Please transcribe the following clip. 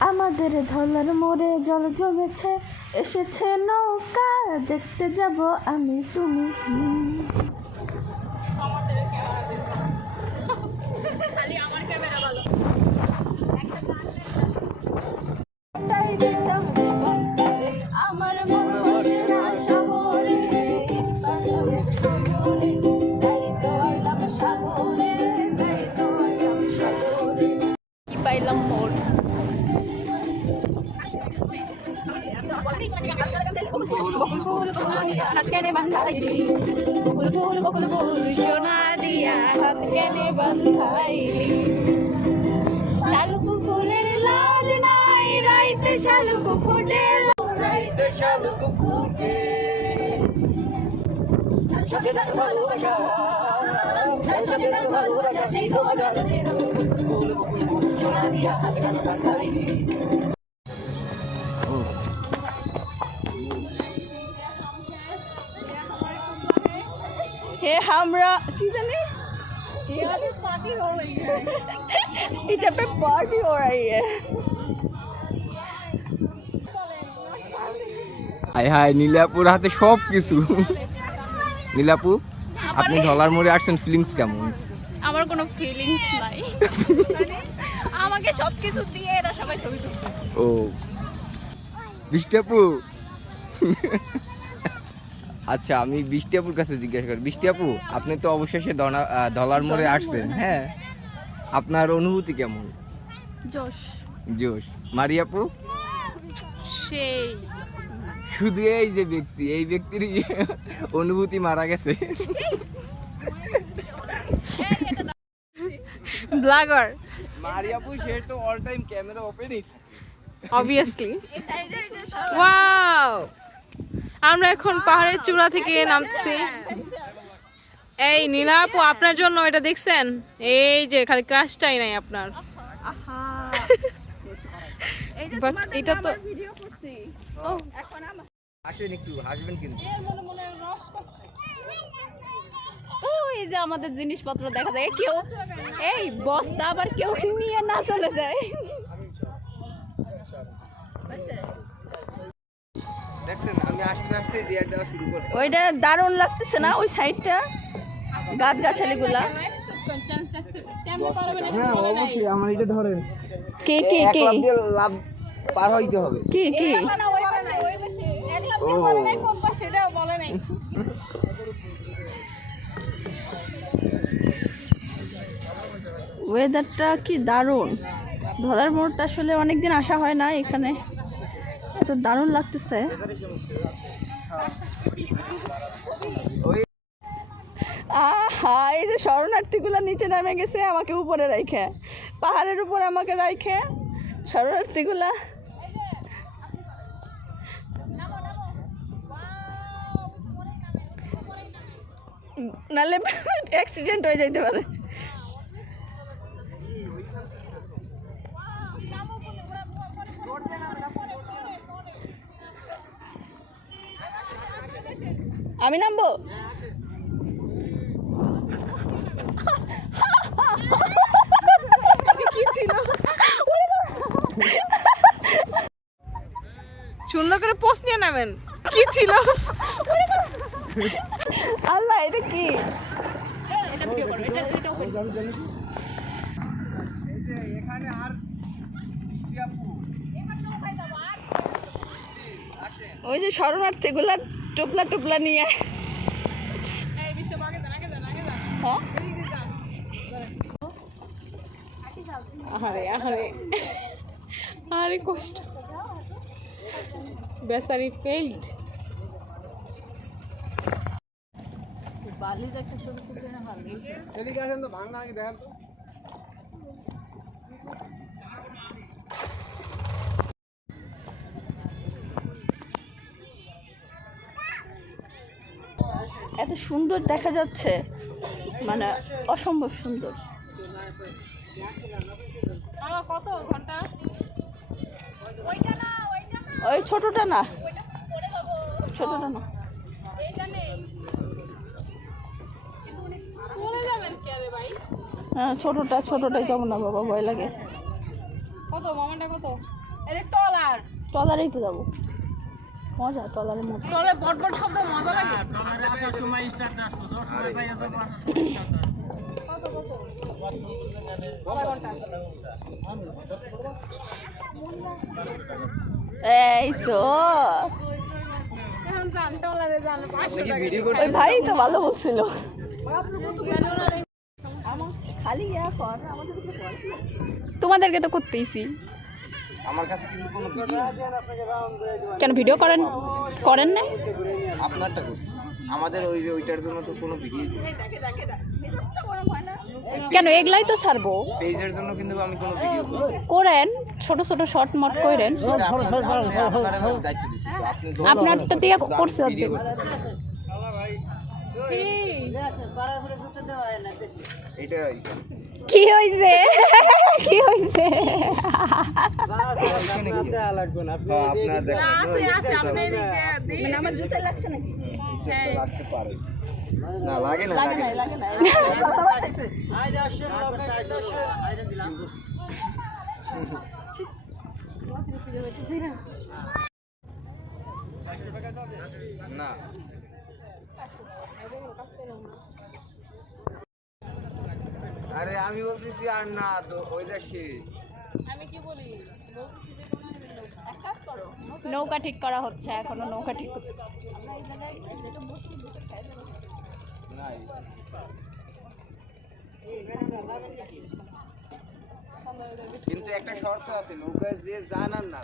আমাদের ধলার মোড়ে জল জমেছে, এসেছে নৌকা, দেখতে যাব আমি তুমি। আমার মন বসে না শহরে, কি পাইলাম মোর বকুল ফুল সোনা দিয়া হাত কেনে বান্ধাইলি, শালুক ফুলের লাজ নাই, রাইতে শালুক ফুটে, রাইতে শালুক ফুটে, সচেতন ভালোবাসা, সচেতন ভালোবাসা, সেই তো জানে বকুল ফুল সোনা দিয়া হাত কেনে বান্ধাইলি। हे हमरा की जाने यहाँ पे पार्टी हो रही है, इधर पे पार्टी हो रही है। হাই হাই নীলাপুর হাতে সব কিছু। নীলাপু, আপনি ধলার মোড়ে আসছেন, ফিলিংস কেমন? আমার কোনো ফিলিংস নাই, আমাকে সব কিছু দিয়ে এরা সবাই ছবি তুলছে। ও বৃষ্টিয়াপু, আচ্ছা আমি বৃষ্টিয়াপুর কাছে জিজ্ঞাসা করি। বৃষ্টিয়াপু, আপনি তো অবশেষে ধলার মোড়ে আসছেন, হ্যাঁ, আপনার অনুভূতি কেমন? জোশ জোশ। মারিয়াপু, সেই শুধু এই যে ব্যক্তি, এই ব্যক্তির অনুভূতি মারা গেছে। ব্লগার মারিয়াপু সে তো অল টাইম ক্যামেরা ওপেনই, obviously। ওয়াও, আমরা এখন পাহাড়ের চূড়া থেকে নামতেছি। এই নীলাপু, আপনার জন্য এটা দেখছেন, এই যে খালি ক্রাশটাই নাই আপনার। বাট এটা তো আসেন একটু হাসবেন কিন্তু। ওই যে আমাদের জিনিসপত্র দেখা যায়, কেউ এই বস্তা আবার কেউ নিয়ে না চলে যায়। দেখছেন আমি আস্তে আস্তে রিয়ার দেওয়া শুরু করছি। ওইটা দারুণ লাগতেছে না, ওই সাইডটা গাছ গাছালিগুলা। হ্যাঁ অবশ্যই, আমার এটা ধরেন। কে কে কে লাভ পার হইতে হবে। কি কি ওয়েদারটা কি দারুণ। ধলার মোড়টা আসলে অনেকদিন আসা হয় না, এখানে এত দারুণ লাগতেছে। আহা, এই যে শরণার্থীগুলা নিচে নামে গেছে, আমাকে উপরে রাইখে, পাহাড়ের উপরে আমাকে রাইখে শরণার্থীগুলা। নাহলে অ্যাক্সিডেন্ট হয়ে যাইতে পারে। আমি নামবো? কি ছিল? সুন্দর করে পোস্ট নিয়ে নামেন। কি ছিল? আল্লাহ, এটা কি? এটা ভিডিও করো, এটা ওপেন করো। এখানে আর ওই যে শরণার্থীগুলা টুপলা টুপলা নিয়ে, আরে আরে আরে কষ্ট, বেচারি ফেইল্ড। বালি একটা ছবি তুলতে না ভালো। এদিকে আসেন তো, ভাঙনা নাকি দেখেন তো। এত সুন্দর দেখা যাচ্ছে, মানে অসম্ভব সুন্দর। কত ঘন্টা? ওই ছোটটা না, ছোটটা না, হ্যাঁ ছোটটাই যাবো না বাবা, ভয় লাগে। কত মামাটা কত? এটা টলার। ট্রলারেই তো যাবো, মজা ট্রলারের মধ্যে। টলে বটবট শব্দ মজা লাগে। আধা ঘন্টা। এই তো এখন যান টলারে যান। আপনি কি ভিডিও ওই করতেছেন? ভাই তো ভালো বলছিল। খালি তোমাদেরকে তো করতেইছি। আমার কাছে কিন্তু কোনো ভিডিও কেন ভিডিও করেন করেন না? আপনারটা করছি, আমাদের ওই যে ওইটার জন্য তো কোনো ভিডিও কেন এগুলাই তো ছাড়বো। পেজের জন্য কিন্তু আমি কোনো ভিডিও করি না। করেন ছোট ছোট শর্ট মট করেন। সেটা আপনারা আমি দায়িত্ব দিচ্ছি তো আপনি ধরুন, আপনারটা দিয়ে করছে ভিডিও অর্ধেক। করতে চান। এটা কি হইছে কি হইছে? আপনার দেখা আছে আছে আপনি এদিকে দিন। মানে আমার জুতা লাগছে নাকি? লাগতে পারে না, লাগে না, লাগে না। লাগে না। না আরে আমি বলতেছি আর না তো ওইটা শেষ। আমি কি বলি? বলতেছি যে কোনো এক কাজ করো। নৌকা ঠিক করা হচ্ছে, এখনো নৌকা ঠিক করতে। নাই কিন্তু একটা শর্ত আছে, নৌকায় যে জানার না